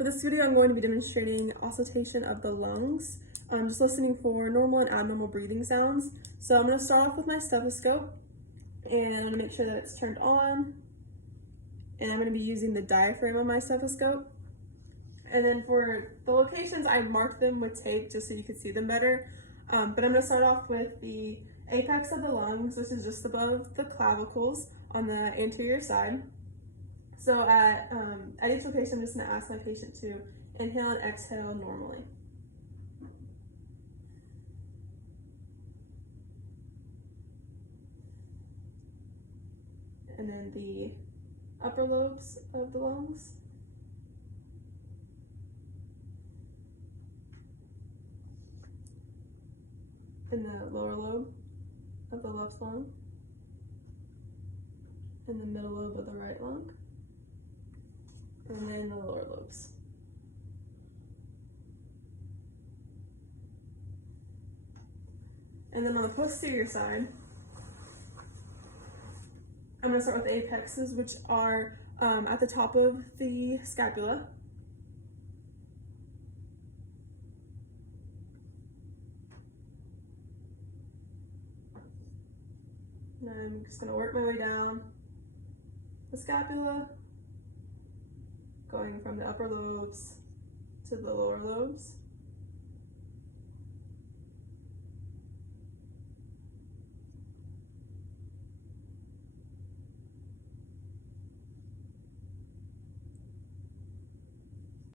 For this video, I'm going to be demonstrating auscultation of the lungs, just listening for normal and abnormal breathing sounds. So I'm going to start off with my stethoscope, and I'm going to make sure that it's turned on, and I'm going to be using the diaphragm of my stethoscope. And then for the locations, I marked them with tape just so you could see them better. But I'm going to start off with the apex of the lungs, which is just above the clavicles on the anterior side. So at each location, I'm just going to ask my patient to inhale and exhale normally. And then the upper lobes of the lungs. And the lower lobe of the left lung. And the middle lobe of the right lung. And then the lower lobes. And then on the posterior side, I'm going to start with the apexes, which are at the top of the scapula. And I'm just going to work my way down the scapula, going from the upper lobes to the lower lobes.